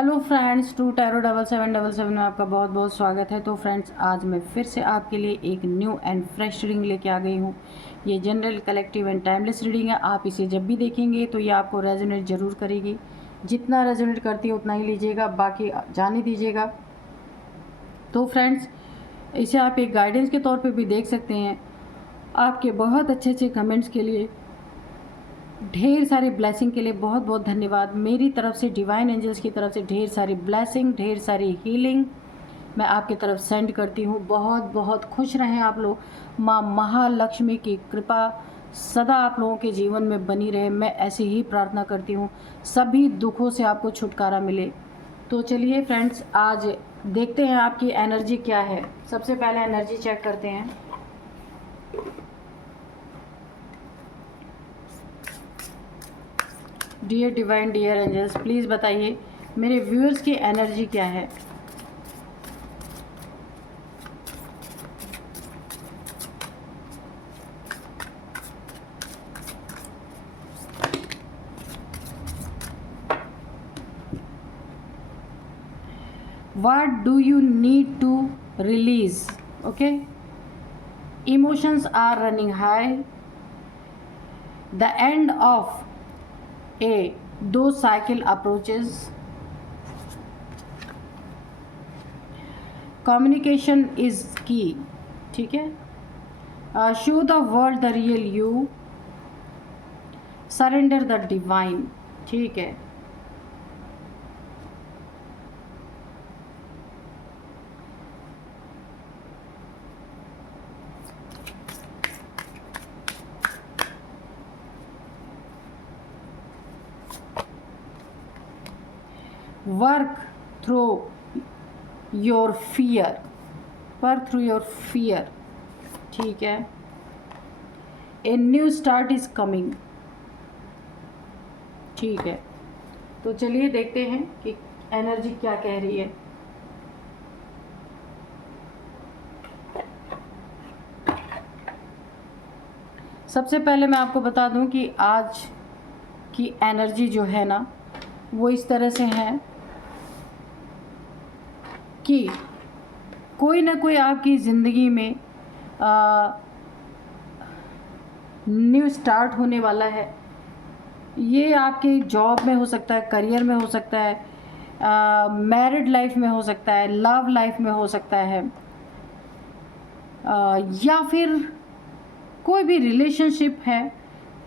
Hello friends, to tarot 7777 में आपका बहुत बहुत स्वागत है। तो फ्रेंड्स, आज मैं फिर से आपके लिए एक न्यू एंड फ्रेश रीडिंग लेके आ गई हूँ। ये general, collective and timeless reading है। आप इसे जब भी देखेंगे तो ये आपको रेजोनेट ज़रूर करेगी। जितना रेजोनेट करती है उतना ही लीजिएगा, बाकी जाने दीजिएगा। तो फ्रेंड्स, इसे आप एक गाइडेंस के तौर पर भी देख सकते हैं। आपके बहुत अच्छे अच्छे कमेंट्स के लिए, ढेर सारी ब्लेसिंग के लिए बहुत बहुत धन्यवाद। मेरी तरफ से, डिवाइन एंजल्स की तरफ से ढेर सारी ब्लेसिंग, ढेर सारी हीलिंग मैं आपकी तरफ सेंड करती हूँ। बहुत बहुत खुश रहें आप लोग। माँ महालक्ष्मी की कृपा सदा आप लोगों के जीवन में बनी रहे, मैं ऐसी ही प्रार्थना करती हूँ। सभी दुखों से आपको छुटकारा मिले। तो चलिए फ्रेंड्स, आज देखते हैं आपकी एनर्जी क्या है। सबसे पहले एनर्जी चेक करते हैं। Dear divine, dear angels, please बताइए मेरे व्यूअर्स की एनर्जी क्या है। What do you need to release? Okay, emotions are running high. The end of those cycle approaches. Communication is key. ठीक है। Show the world the real you. Surrender the divine. ठीक है। Work through your fear, work through your fear. ठीक है। A new start is coming. ठीक है। तो चलिए देखते हैं कि एनर्जी क्या कह रही है। सबसे पहले मैं आपको बता दूं कि आज की एनर्जी जो है ना, वो इस तरह से है कि कोई ना कोई आपकी ज़िंदगी में न्यू स्टार्ट होने वाला है। ये आपके जॉब में हो सकता है, करियर में हो सकता है, मैरिड लाइफ में हो सकता है, लव लाइफ में हो सकता है, या फिर कोई भी रिलेशनशिप है।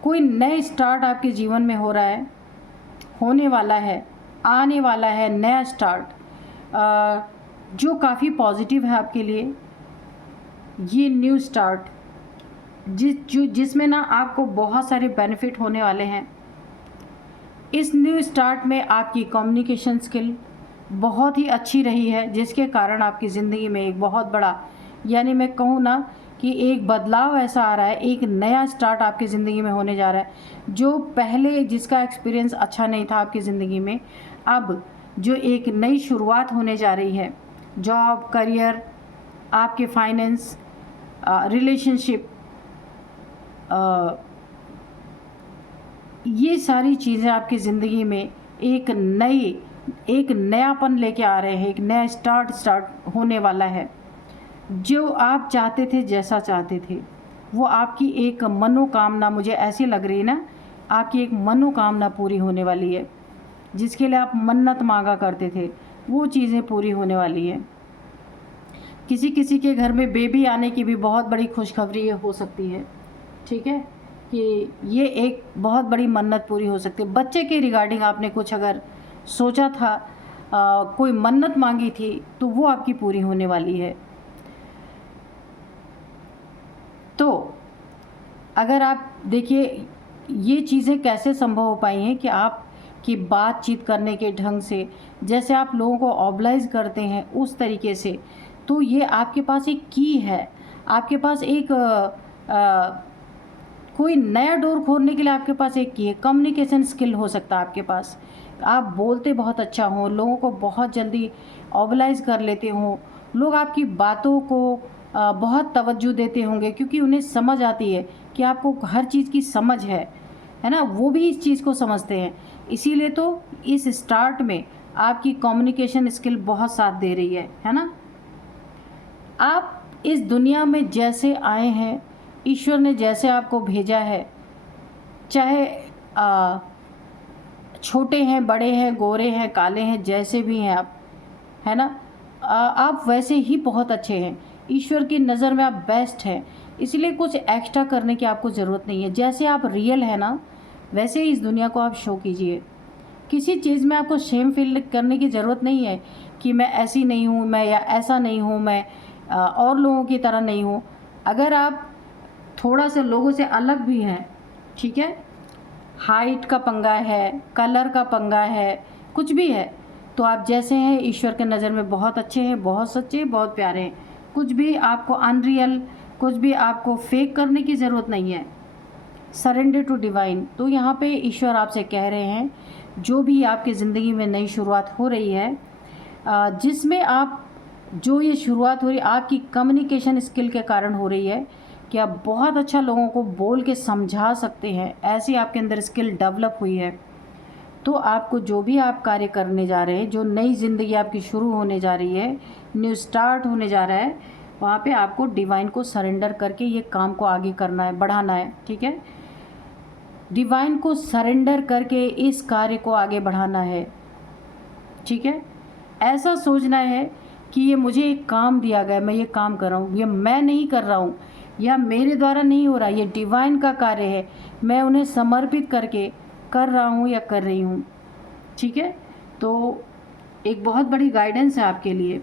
कोई नए स्टार्ट आपके जीवन में हो रहा है, होने वाला है, आने वाला है नया स्टार्ट, जो काफ़ी पॉजिटिव है आपके लिए। ये न्यू स्टार्ट जिसमें ना आपको बहुत सारे बेनिफिट होने वाले हैं। इस न्यू स्टार्ट में आपकी कम्युनिकेशन स्किल बहुत ही अच्छी रही है, जिसके कारण आपकी ज़िंदगी में एक बहुत बड़ा, यानी मैं कहूँ ना कि एक बदलाव ऐसा आ रहा है, एक नया स्टार्ट आपकी ज़िंदगी में होने जा रहा है। जो पहले जिसका एक्सपीरियंस अच्छा नहीं था आपकी ज़िंदगी में, अब जो एक नई शुरुआत होने जा रही है, जॉब, करियर, आपके फाइनेंस, रिलेशनशिप, ये सारी चीज़ें आपकी ज़िंदगी में एक नयापन लेके आ रहे हैं। एक नया स्टार्ट होने वाला है। जो आप चाहते थे, जैसा चाहते थे, वो आपकी एक मनोकामना, मुझे ऐसी लग रही है ना, आपकी एक मनोकामना पूरी होने वाली है। जिसके लिए आप मन्नत मांगा करते थे, वो चीज़ें पूरी होने वाली है। किसी किसी के घर में बेबी आने की भी बहुत बड़ी खुशखबरी हो सकती है। ठीक है, कि ये एक बहुत बड़ी मन्नत पूरी हो सकती है। बच्चे के रिगार्डिंग आपने कुछ अगर सोचा था, कोई मन्नत मांगी थी, तो वो आपकी पूरी होने वाली है। तो अगर आप देखिए, ये चीज़ें कैसे संभव हो पाई हैं कि आप की बातचीत करने के ढंग से, जैसे आप लोगों को ऑब्लाइज करते हैं उस तरीके से, तो ये आपके पास एक की है। आपके पास एक कोई नया डोर खोलने के लिए आपके पास एक की है। कम्युनिकेशन स्किल हो सकता है आपके पास। आप बोलते बहुत अच्छा हो, लोगों को बहुत जल्दी ऑब्लाइज कर लेते हो, लोग आपकी बातों को बहुत तवज्जो देते होंगे, क्योंकि उन्हें समझ आती है कि आपको हर चीज़ की समझ है ना। वो भी इस चीज़ को समझते हैं। इसीलिए तो इस स्टार्ट में आपकी कम्युनिकेशन स्किल बहुत साथ दे रही है ना। आप इस दुनिया में जैसे आए हैं, ईश्वर ने जैसे आपको भेजा है, चाहे छोटे हैं, बड़े हैं, गोरे हैं, काले हैं, जैसे भी हैं आप, है ना, आप वैसे ही बहुत अच्छे हैं। ईश्वर की नज़र में आप बेस्ट हैं, इसलिए कुछ एक्स्ट्रा करने की आपको ज़रूरत नहीं है। जैसे आप रियल है ना, वैसे ही इस दुनिया को आप शो कीजिए। किसी चीज़ में आपको शेम फील करने की ज़रूरत नहीं है कि मैं ऐसी नहीं हूँ, मैं या ऐसा नहीं हूँ, मैं और लोगों की तरह नहीं हूँ। अगर आप थोड़ा सा लोगों से अलग भी हैं, ठीक है, हाइट का पंगा है, कलर का पंगा है, कुछ भी है, तो आप जैसे हैं ईश्वर के नज़र में बहुत अच्छे हैं, बहुत सच्चे, बहुत प्यारे हैं। कुछ भी आपको अनरियल, कुछ भी आपको फेक करने की ज़रूरत नहीं है। Surrender to divine. तो यहाँ पे ईश्वर आपसे कह रहे हैं, जो भी आपकी ज़िंदगी में नई शुरुआत हो रही है, जिसमें आप जो ये शुरुआत हो रही है आपकी कम्युनिकेशन स्किल के कारण हो रही है कि आप बहुत अच्छा लोगों को बोल के समझा सकते हैं, ऐसी आपके अंदर स्किल डेवलप हुई है। तो आपको जो भी आप कार्य करने जा रहे हैं, जो नई ज़िंदगी आपकी शुरू होने जा रही है, न्यू स्टार्ट होने जा रहा है, वहाँ पे आपको डिवाइन को सरेंडर करके ये काम को आगे करना है, बढ़ाना है। ठीक है, डिवाइन को सरेंडर करके इस कार्य को आगे बढ़ाना है। ठीक है, ऐसा सोचना है कि ये मुझे एक काम दिया गया, मैं ये काम कर रहा हूँ, ये मैं नहीं कर रहा हूँ या मेरे द्वारा नहीं हो रहा, ये डिवाइन का कार्य है, मैं उन्हें समर्पित करके कर रहा हूँ या कर रही हूँ। ठीक है, तो एक बहुत बड़ी गाइडेंस है आपके लिए।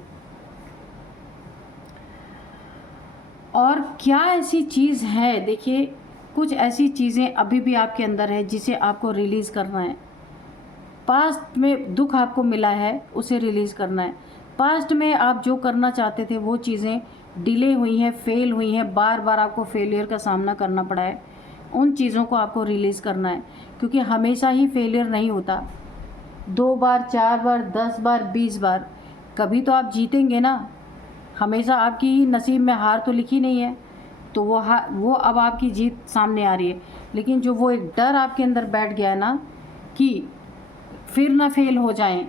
और क्या ऐसी चीज़ है, देखिए कुछ ऐसी चीज़ें अभी भी आपके अंदर है जिसे आपको रिलीज़ करना है। पास्ट में दुख आपको मिला है, उसे रिलीज़ करना है। पास्ट में आप जो करना चाहते थे वो चीज़ें डिले हुई हैं, फेल हुई हैं, बार बार आपको फेलियर का सामना करना पड़ा है, उन चीज़ों को आपको रिलीज़ करना है। क्योंकि हमेशा ही फेलियर नहीं होता, 2 बार, 4 बार, 10 बार, 20 बार, कभी तो आप जीतेंगे ना। हमेशा आपकी नसीब में हार तो लिखी नहीं है, तो वो अब आपकी जीत सामने आ रही है। लेकिन जो वो एक डर आपके अंदर बैठ गया है ना कि फिर ना फेल हो जाएं,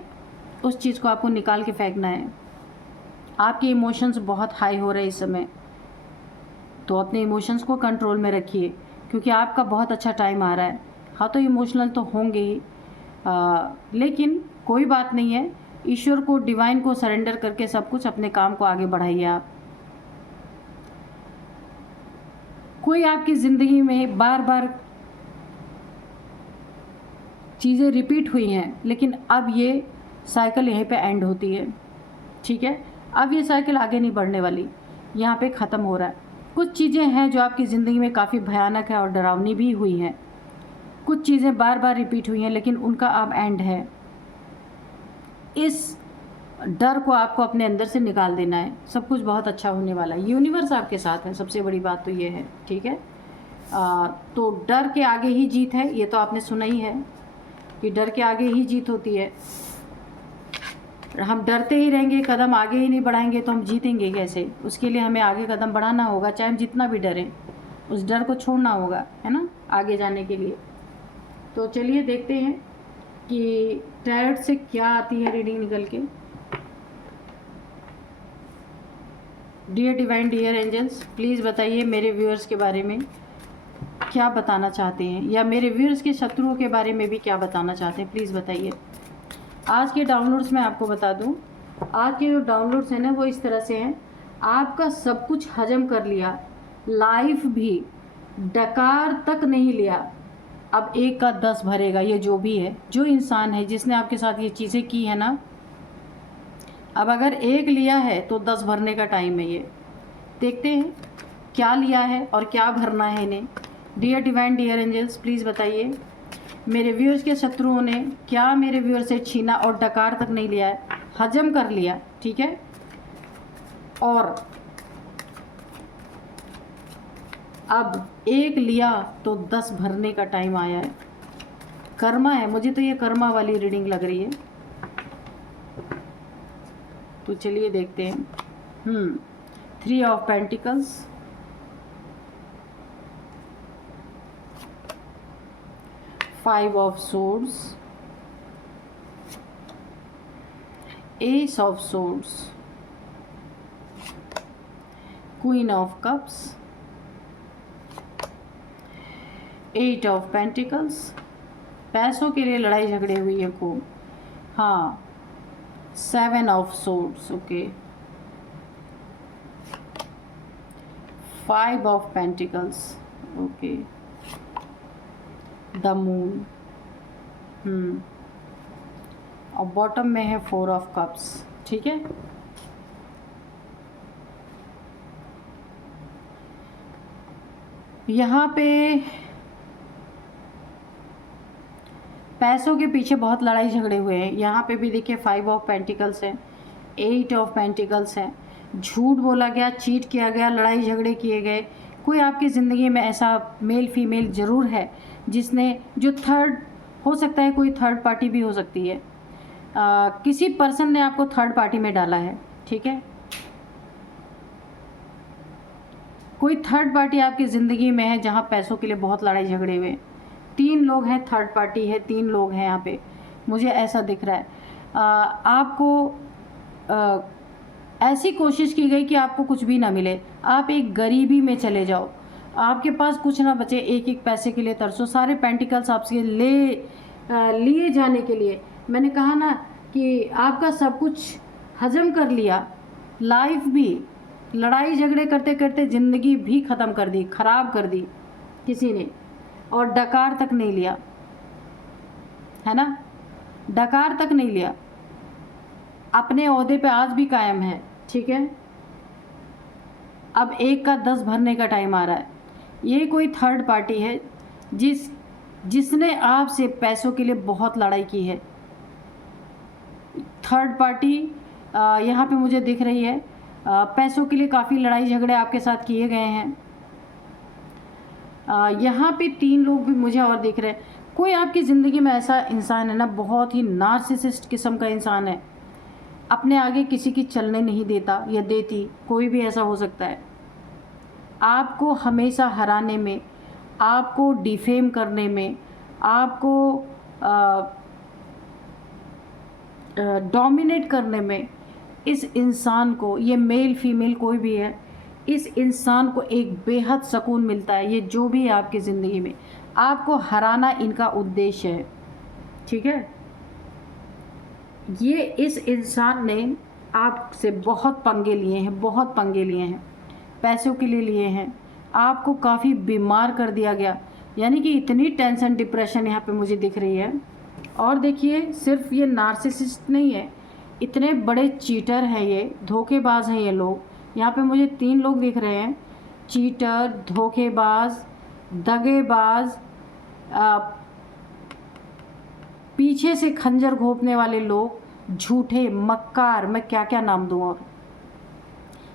उस चीज़ को आपको निकाल के फेंकना है। आपके इमोशंस बहुत हाई हो रहे हैं इस समय, तो अपने इमोशंस को कंट्रोल में रखिए, क्योंकि आपका बहुत अच्छा टाइम आ रहा है। हाँ, तो इमोशनल तो होंगे ही, लेकिन कोई बात नहीं है। ईश्वर को, डिवाइन को सरेंडर करके सब कुछ अपने काम को आगे बढ़ाइए आप। कोई आपकी ज़िंदगी में बार बार चीज़ें रिपीट हुई हैं, लेकिन अब ये साइकिल यहीं पे एंड होती है। ठीक है, अब ये साइकिल आगे नहीं बढ़ने वाली, यहाँ पे ख़त्म हो रहा है। कुछ चीज़ें हैं जो आपकी ज़िंदगी में काफ़ी भयानक है और डरावनी भी हुई हैं। कुछ चीज़ें बार बार रिपीट हुई हैं, लेकिन उनका अब एंड है। इस डर को आपको अपने अंदर से निकाल देना है। सब कुछ बहुत अच्छा होने वाला है, यूनिवर्स आपके साथ है, सबसे बड़ी बात तो ये है। ठीक है, तो डर के आगे ही जीत है, ये तो आपने सुना ही है कि डर के आगे ही जीत होती है। हम डरते ही रहेंगे, कदम आगे ही नहीं बढ़ाएंगे तो हम जीतेंगे कैसे? उसके लिए हमें आगे कदम बढ़ाना होगा, चाहे हम जितना भी डरें, उस डर को छोड़ना होगा, है ना, आगे जाने के लिए। तो चलिए देखते हैं कि टैरोट से क्या आती है रीडिंग निकल के। Dear divine, dear angels, please बताइए मेरे व्यूअर्स के बारे में क्या बताना चाहते हैं, या मेरे व्यूअर्स के शत्रुओं के बारे में भी क्या बताना चाहते हैं, प्लीज़ बताइए। आज के डाउनलोड्स मैं आपको बता दूं, आज के जो डाउनलोड्स हैं ना वो इस तरह से हैं। आपका सब कुछ हजम कर लिया, लाइफ भी, डकार तक नहीं लिया, अब 1 का 10 भरेगा। ये जो भी है, जो इंसान है जिसने आपके साथ ये चीज़ें की है ना, अब अगर 1 लिया है तो 10 भरने का टाइम है ये। देखते हैं क्या लिया है और क्या भरना है इन्हें। Dear divine, dear angels, please बताइए मेरे व्यूअर्स के शत्रुओं ने क्या मेरे व्यूअर से छीना और डकार तक नहीं लिया है, हजम कर लिया। ठीक है, और अब 1 लिया तो 10 भरने का टाइम आया है। कर्मा है, मुझे तो ये कर्मा वाली रीडिंग लग रही है। तो चलिए देखते हैं। 3 of pentacles, 5 of swords, ace of swords, queen of cups, eight of pentacles, पैसों के लिए लड़ाई झगड़े हुई है खूब, हाँ, seven of swords, okay, five of pentacles, okay, the moon, और बॉटम में है फोर ऑफ कप्स, ठीक है। यहाँ पे पैसों के पीछे बहुत लड़ाई झगड़े हुए हैं। यहाँ पे भी देखिए फाइव ऑफ पेंटिकल्स है, एट ऑफ पेंटिकल्स है, झूठ बोला गया, चीट किया गया, लड़ाई झगड़े किए गए। कोई आपकी ज़िंदगी में ऐसा मेल फीमेल ज़रूर है जिसने, जो थर्ड हो सकता है, कोई थर्ड पार्टी भी हो सकती है, किसी पर्सन ने आपको थर्ड पार्टी में डाला है, ठीक है। कोई थर्ड पार्टी आपकी ज़िंदगी में है जहाँ पैसों के लिए बहुत लड़ाई झगड़े हुए। तीन लोग हैं, थर्ड पार्टी है, तीन लोग हैं यहाँ पे, मुझे ऐसा दिख रहा है। आपको ऐसी कोशिश की गई कि आपको कुछ भी ना मिले, आप एक गरीबी में चले जाओ, आपके पास कुछ ना बचे, एक एक पैसे के लिए तरसो, सारे पेंटिकल्स आपसे लिए जाने के लिए। मैंने कहा ना कि आपका सब कुछ हजम कर लिया, लाइफ भी, लड़ाई झगड़े करते करते ज़िंदगी भी ख़त्म कर दी, ख़राब कर दी किसी ने, और डकार तक नहीं लिया, है ना, डकार तक नहीं लिया, अपने ओहदे पे आज भी कायम है, ठीक है। अब एक का 10 भरने का टाइम आ रहा है। ये कोई थर्ड पार्टी है जिसने आपसे पैसों के लिए बहुत लड़ाई की है। थर्ड पार्टी यहाँ पे मुझे दिख रही है, पैसों के लिए काफ़ी लड़ाई झगड़े आपके साथ किए गए हैं। यहाँ पे तीन लोग भी मुझे और दिख रहे हैं। कोई आपकी ज़िंदगी में ऐसा इंसान है ना, बहुत ही नार्सिसिस्ट किस्म का इंसान है, अपने आगे किसी की चलने नहीं देता या देती, कोई भी ऐसा हो सकता है। आपको हमेशा हराने में, आपको डिफेम करने में, आपको डोमिनेट करने में, इस इंसान को, ये मेल फीमेल कोई भी है, इस इंसान को एक बेहद सुकून मिलता है। ये जो भी है आपकी ज़िंदगी में, आपको हराना इनका उद्देश्य है, ठीक है। ये इस इंसान ने आपसे बहुत पंगे लिए हैं, बहुत पंगे लिए हैं, पैसों के लिए लिए हैं, आपको काफ़ी बीमार कर दिया गया, यानी कि इतनी टेंशन डिप्रेशन यहाँ पे मुझे दिख रही है। और देखिए, सिर्फ ये नार्सिसिस्ट नहीं है, इतने बड़े चीटर हैं, ये धोखेबाज हैं ये लोग। यहाँ पे मुझे तीन लोग दिख रहे हैं, चीटर, धोखेबाज, दगेबाज, पीछे से खंजर घोंपने वाले लोग, झूठे, मक्कार, मैं क्या क्या नाम दूँ, और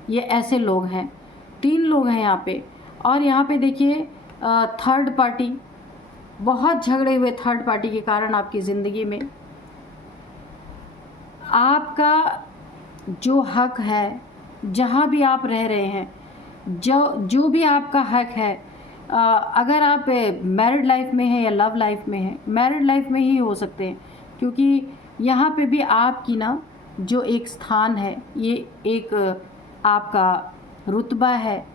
ये ऐसे लोग हैं, तीन लोग हैं यहाँ पे। और यहाँ पे देखिए थर्ड पार्टी, बहुत झगड़े हुए थर्ड पार्टी के कारण आपकी ज़िंदगी में। आपका जो हक है, जहाँ भी आप रह रहे हैं, जो भी आपका हक है, अगर आप मैरिड लाइफ में हैं या लव लाइफ में हैं, मैरिड लाइफ में ही हो सकते हैं, क्योंकि यहाँ पे भी आपकी ना जो एक स्थान है, ये एक आपका रुतबा है,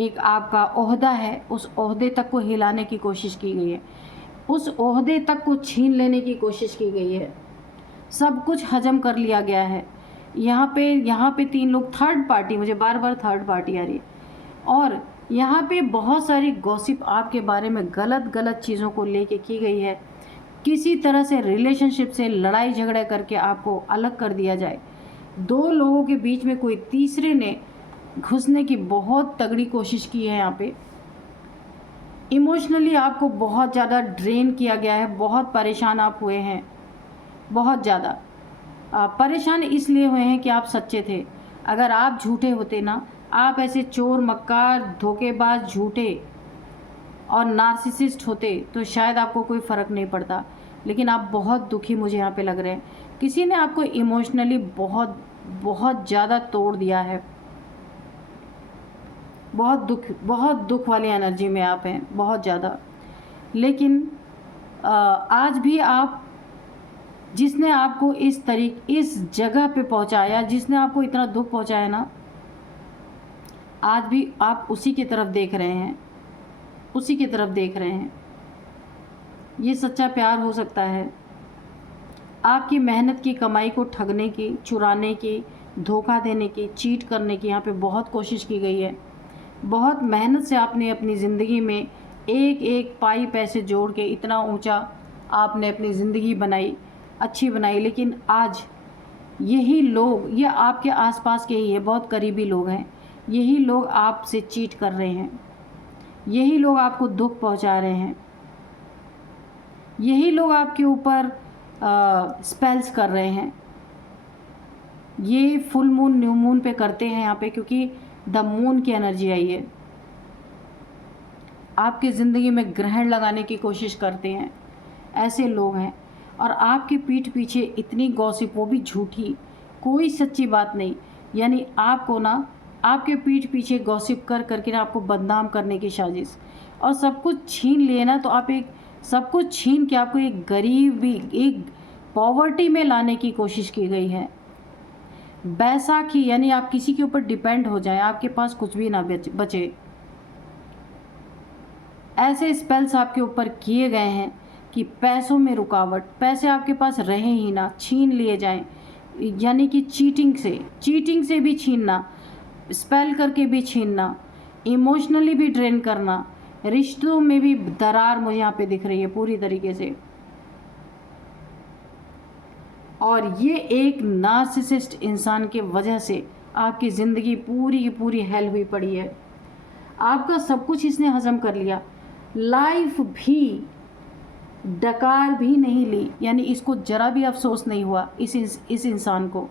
एक आपका ओहदा है, उस ओहदे तक को हिलाने की कोशिश की गई है, उस ओहदे तक को छीन लेने की कोशिश की गई है, सब कुछ हजम कर लिया गया है। यहाँ पे तीन लोग, थर्ड पार्टी, मुझे बार बार थर्ड पार्टी आ रही है, और यहाँ पे बहुत सारी गॉसिप आपके बारे में गलत चीज़ों को लेके की गई है। किसी तरह से रिलेशनशिप से लड़ाई झगड़ा करके आपको अलग कर दिया जाए, दो लोगों के बीच में कोई तीसरे ने घुसने की बहुत तगड़ी कोशिश की है। यहाँ पे इमोशनली आपको बहुत ज़्यादा ड्रेन किया गया है, बहुत परेशान आप हुए हैं, बहुत ज़्यादा परेशान इसलिए हुए हैं कि आप सच्चे थे। अगर आप झूठे होते ना, आप ऐसे चोर, मक्कार, धोखेबाज, झूठे और नार्सिसिस्ट होते, तो शायद आपको कोई फ़र्क नहीं पड़ता। लेकिन आप बहुत दुखी मुझे यहाँ पे लग रहे हैं, किसी ने आपको इमोशनली बहुत ज़्यादा तोड़ दिया है, बहुत दुख वाली एनर्जी में आप हैं, बहुत ज़्यादा। लेकिन आज भी आप जिसने आपको इस जगह पे पहुंचाया, जिसने आपको इतना दुख पहुंचाया ना, आज भी आप उसी की तरफ देख रहे हैं, उसी की तरफ देख रहे हैं। ये सच्चा प्यार हो सकता है। आपकी मेहनत की कमाई को ठगने की, चुराने की, धोखा देने की, चीट करने की यहाँ पे बहुत कोशिश की गई है। बहुत मेहनत से आपने अपनी ज़िंदगी में एक एक पाई पैसे जोड़ के इतना ऊंचा आपने अपनी ज़िंदगी बनाई, अच्छी बनाई। लेकिन आज यही लोग, ये आपके आसपास के ही है, बहुत करीबी लोग हैं, यही लोग आपसे चीट कर रहे हैं, यही लोग आपको दुख पहुंचा रहे हैं, यही लोग आपके ऊपर स्पेल्स कर रहे हैं। ये फुल मून, न्यू मून पे करते हैं यहाँ पे, क्योंकि द मून की एनर्जी आई है। आपकी ज़िंदगी में ग्रहण लगाने की कोशिश करते हैं, ऐसे लोग हैं। और आपकी पीठ पीछे इतनी गॉसिप, वो भी झूठी, कोई सच्ची बात नहीं। यानी आपको ना, आपके पीठ पीछे गॉसिप कर करके ना आपको बदनाम करने की साजिश, और सब कुछ छीन लिए ना, तो आप सब कुछ छीन के आपको एक गरीबी, एक पॉवर्टी में लाने की कोशिश की गई है। बैसाखी, यानी आप किसी के ऊपर डिपेंड हो जाएं, आपके पास कुछ भी ना बचे। ऐसे स्पेल्स आपके ऊपर किए गए हैं कि पैसों में रुकावट, पैसे आपके पास रहे ही ना, छीन लिए जाएं। यानी कि चीटिंग से भी छीनना, स्पेल करके भी छीनना, इमोशनली भी ड्रेन करना, रिश्तों में भी दरार मुझे यहाँ पे दिख रही है पूरी तरीके से। और ये एक नार्सिसिस्ट इंसान के वजह से आपकी ज़िंदगी पूरी की पूरी हेल हुई पड़ी है। आपका सब कुछ इसने हजम कर लिया, लाइफ भी, डकार भी नहीं ली। यानी इसको ज़रा भी अफसोस नहीं हुआ इस इंसान को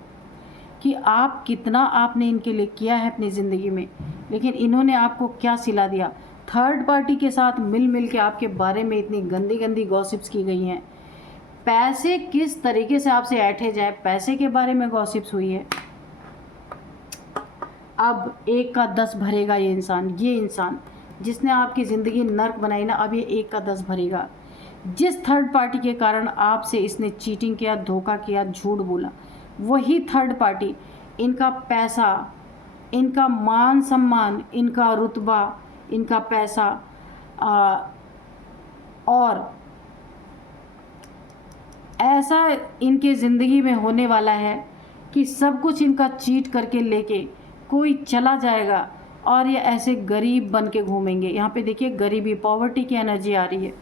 कि आप कितना आपने इनके लिए किया है अपनी ज़िंदगी में, लेकिन इन्होंने आपको क्या सिला दिया। थर्ड पार्टी के साथ मिल के आपके बारे में इतनी गंदी गंदी गॉसिप्स की गई हैं। पैसे किस तरीके से आपसे ऐंठे जाए, पैसे के बारे में गॉसिप्स हुई है। अब 1 का 10 भरेगा ये इंसान जिसने आपकी ज़िंदगी नर्क बनाई ना, अब ये 1 का 10 भरेगा। जिस थर्ड पार्टी के कारण आपसे इसने चीटिंग किया, धोखा किया, झूठ बोला, वही थर्ड पार्टी इनका पैसा, इनका मान सम्मान, इनका रुतबा, इनका पैसा और ऐसा इनके ज़िंदगी में होने वाला है कि सब कुछ इनका चीट करके लेके कोई चला जाएगा और ये ऐसे गरीब बन के घूमेंगे। यहाँ पे देखिए गरीबी, पॉवर्टी की एनर्जी आ रही है।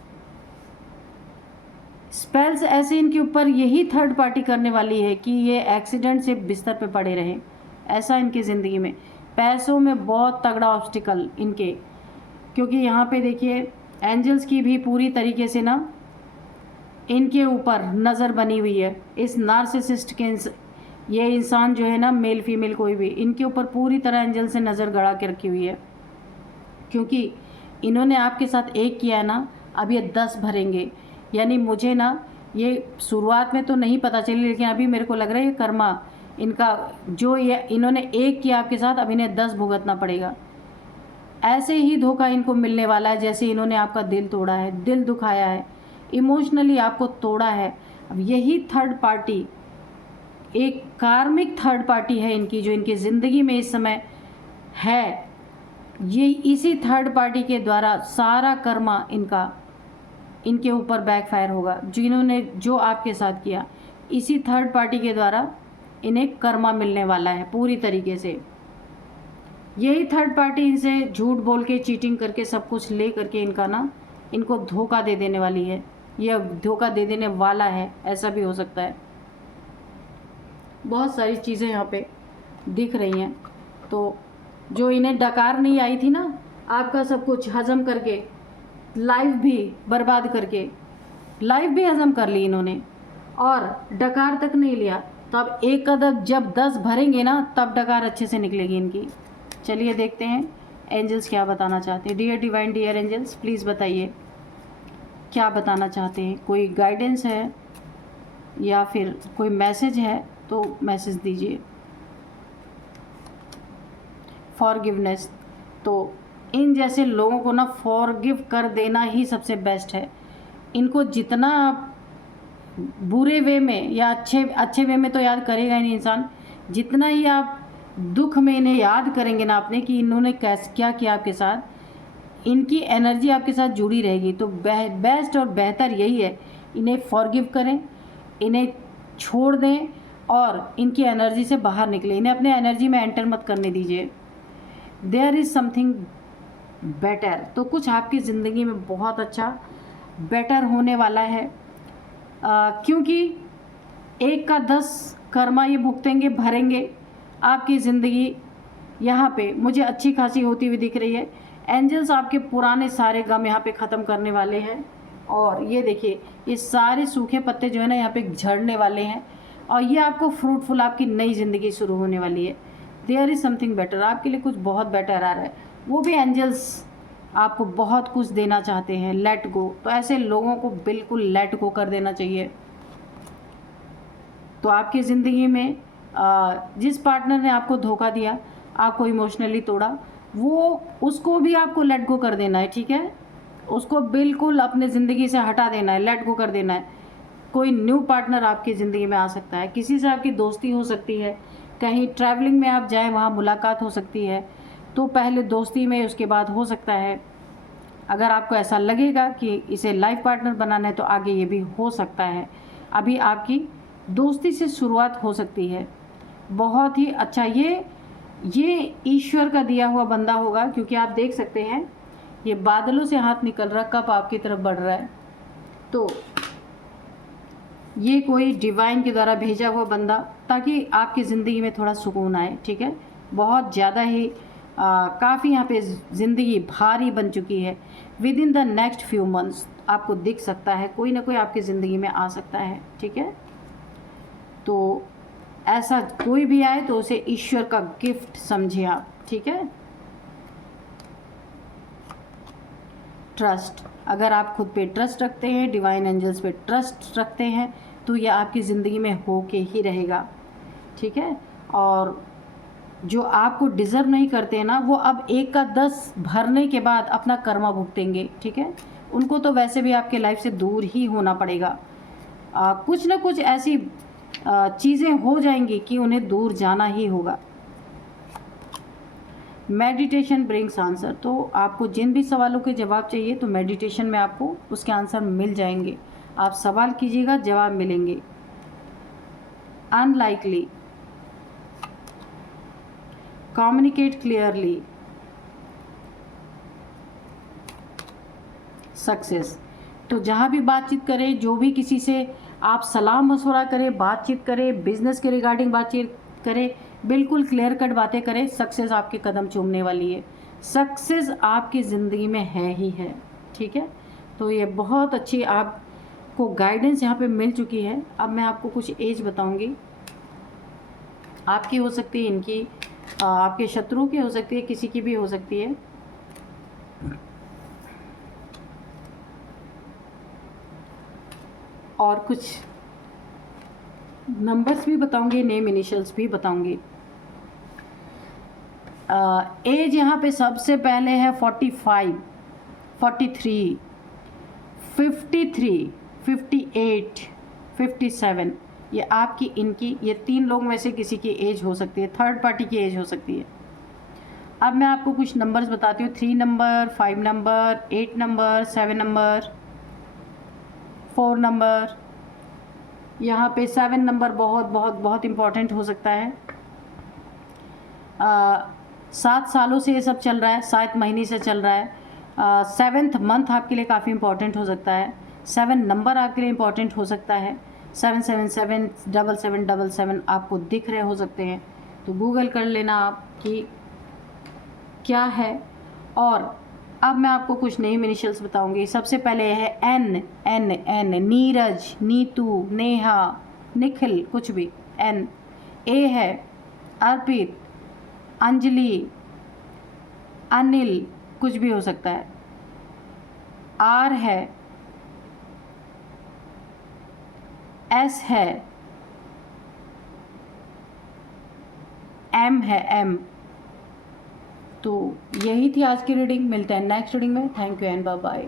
स्पेल्स ऐसे इनके ऊपर यही थर्ड पार्टी करने वाली है कि ये एक्सीडेंट से बिस्तर पे पड़े रहें, ऐसा इनकी ज़िंदगी में। पैसों में बहुत तगड़ा ऑब्स्टिकल इनके, क्योंकि यहाँ पे देखिए एंजल्स की भी पूरी तरीके से ना इनके ऊपर नज़र बनी हुई है। इस नार्सिसिस्ट के ये इंसान जो है ना, मेल फीमेल कोई भी, इनके ऊपर पूरी तरह एंजल से नज़र गड़ा के रखी हुई है, क्योंकि इन्होंने आपके साथ एक किया है ना, अब ये 10 भरेंगे। यानी मुझे ना ये शुरुआत में तो नहीं पता चली, लेकिन अभी मेरे को लग रहा है ये कर्मा इनका, जो ये इन्होंने एक किया आपके साथ, अब इन्हें 10 भुगतना पड़ेगा। ऐसे ही धोखा इनको मिलने वाला है, जैसे इन्होंने आपका दिल तोड़ा है, दिल दुखाया है, इमोशनली आपको तोड़ा है। अब यही थर्ड पार्टी, एक कार्मिक थर्ड पार्टी है इनकी, जो इनकी ज़िंदगी में इस समय है। ये इसी थर्ड पार्टी के द्वारा सारा कर्मा इनके ऊपर बैकफायर होगा। जिन्होंने जो आपके साथ किया, इसी थर्ड पार्टी के द्वारा इन्हें कर्मा मिलने वाला है पूरी तरीके से। यही थर्ड पार्टी इनसे झूठ बोल के, चीटिंग करके, सब कुछ ले करके इनको धोखा दे देने वाली है, या धोखा दे देने वाला है, ऐसा भी हो सकता है। बहुत सारी चीज़ें यहाँ पे दिख रही हैं। तो जो इन्हें डकार नहीं आई थी ना, आपका सब कुछ हजम करके, लाइफ भी बर्बाद करके, लाइफ भी हजम कर ली इन्होंने और डकार तक नहीं लिया। तो अब एक कदम जब 10 भरेंगे ना, तब डकार अच्छे से निकलेगी इनकी। चलिए देखते हैं एंजल्स क्या बताना चाहते हैं। Dear divine, dear angels, please बताइए क्या बताना चाहते हैं। कोई गाइडेंस है या फिर कोई मैसेज है तो मैसेज दीजिए। फॉरगिवनेस, तो इन जैसे लोगों को ना फॉरगिव कर देना ही सबसे बेस्ट है। इनको जितना आप बुरे वे में या अच्छे वे में तो याद करेगा ही नहीं इंसान। जितना ही आप दुख में इन्हें याद करेंगे ना अपने कि इन्होंने क्या किया आपके साथ, इनकी एनर्जी आपके साथ जुड़ी रहेगी। तो बेस्ट और बेहतर यही है, इन्हें फॉरगिव करें, इन्हें छोड़ दें और इनकी एनर्जी से बाहर निकले। इन्हें अपने एनर्जी में एंटर मत करने दीजिए। देयर इज़ समथिंग बेटर, तो कुछ आपकी ज़िंदगी में बहुत अच्छा बेटर होने वाला है, क्योंकि 1 का 10 कर्मा ये भुगतेंगे, भरेंगे। आपकी ज़िंदगी यहाँ पे मुझे अच्छी खासी होती हुई दिख रही है। एंजल्स आपके पुराने सारे गम यहाँ पे ख़त्म करने वाले हैं। और ये देखिए, ये सारे सूखे पत्ते जो है ना यहाँ पे झड़ने वाले हैं और ये आपको फ्रूटफुल आपकी नई ज़िंदगी शुरू होने वाली है। देयर इज़ समथिंग बेटर, आपके लिए कुछ बहुत बेटर आ रहा है। वो भी एंजल्स आपको बहुत कुछ देना चाहते हैं। लेट गो, तो ऐसे लोगों को बिल्कुल लेट गो कर देना चाहिए। तो आपकी ज़िंदगी में जिस पार्टनर ने आपको धोखा दिया, आपको इमोशनली तोड़ा, वो उसको भी आपको लेट गो कर देना है, ठीक है। उसको बिल्कुल अपने ज़िंदगी से हटा देना है, लेट गो कर देना है। कोई न्यू पार्टनर आपकी ज़िंदगी में आ सकता है, किसी से आपकी दोस्ती हो सकती है, कहीं ट्रैवलिंग में आप जाएँ वहाँ मुलाकात हो सकती है। तो पहले दोस्ती में, उसके बाद हो सकता है अगर आपको ऐसा लगेगा कि इसे लाइफ पार्टनर बनाना है तो आगे ये भी हो सकता है। अभी आपकी दोस्ती से शुरुआत हो सकती है। बहुत ही अच्छा, ये ईश्वर का दिया हुआ बंदा होगा, क्योंकि आप देख सकते हैं ये बादलों से हाथ निकल रहा, कब आपकी तरफ बढ़ रहा है। तो ये कोई डिवाइन के द्वारा भेजा हुआ बंदा, ताकि आपकी ज़िंदगी में थोड़ा सुकून आए, ठीक है। बहुत ज़्यादा ही काफ़ी यहाँ पे ज़िंदगी भारी बन चुकी है। With in the next few months आपको दिख सकता है कोई ना कोई आपकी ज़िंदगी में आ सकता है, ठीक है। तो ऐसा कोई भी आए तो उसे ईश्वर का गिफ्ट समझिए आप, ठीक है। ट्रस्ट, अगर आप खुद पे ट्रस्ट रखते हैं, डिवाइन एंजल्स पे ट्रस्ट रखते हैं, तो ये आपकी ज़िंदगी में हो के ही रहेगा, ठीक है। और जो आपको डिज़र्व नहीं करते हैं ना, वो अब 1 का 10 भरने के बाद अपना कर्मा भुगतेंगे, ठीक है। उनको तो वैसे भी आपके लाइफ से दूर ही होना पड़ेगा। कुछ ना कुछ ऐसी चीज़ें हो जाएंगी कि उन्हें दूर जाना ही होगा। मेडिटेशन ब्रिंग्स आंसर, तो आपको जिन भी सवालों के जवाब चाहिए तो मेडिटेशन में आपको उसके आंसर मिल जाएंगे। आप सवाल कीजिएगा, जवाब मिलेंगे। Unlikely, communicate clearly, success. तो जहाँ भी बातचीत करें, जो भी किसी से आप सलाह मशवरा करें, बातचीत करें, बिजनेस के रिगार्डिंग बातचीत करें, बिल्कुल क्लियर कट बातें करें, सक्सेस आपके कदम चूमने वाली है। सक्सेस आपकी ज़िंदगी में है ही है, ठीक है। तो ये बहुत अच्छी आपको गाइडेंस यहाँ पे मिल चुकी है। अब मैं आपको कुछ एज बताऊंगी, आपकी हो सकती है, इनकी, आपके शत्रु की हो सकती है, किसी की भी हो सकती है। और कुछ नंबर्स भी बताऊंगी, नेम इनिशियल्स भी बताऊंगी। एज यहाँ पे सबसे पहले है 45, 43, 53, 58, 57। ये आपकी, इनकी, ये 3 लोग में से किसी की एज हो सकती है, थर्ड पार्टी की एज हो सकती है। अब मैं आपको कुछ नंबर्स बताती हूँ। 3 number, 5 number, 8 number, 7 number, 4 number. यहाँ पे 7 नंबर बहुत बहुत बहुत इम्पॉर्टेंट हो सकता है। 7 सालों से ये सब चल रहा है, 7 महीने से चल रहा है। 7th मंथ आपके लिए काफ़ी इम्पॉर्टेंट हो सकता है। 7 नंबर आपके लिए इम्पॉर्टेंट हो सकता है। 777, 7777 आपको दिख रहे हो सकते हैं, तो गूगल कर लेना आप कि क्या है। और अब मैं आपको कुछ नेम इनिशियल्स बताऊंगी। सबसे पहले है N, N N, Neeraj, Neetu, Neha, Nikhil, कुछ भी एन। ए है अर्पित, अंजलि, अनिल, कुछ भी हो सकता है। आर है, एस है, एम है, एम। तो यही थी आज की रीडिंग। मिलते हैं नेक्स्ट रीडिंग में। Thank you and bye bye.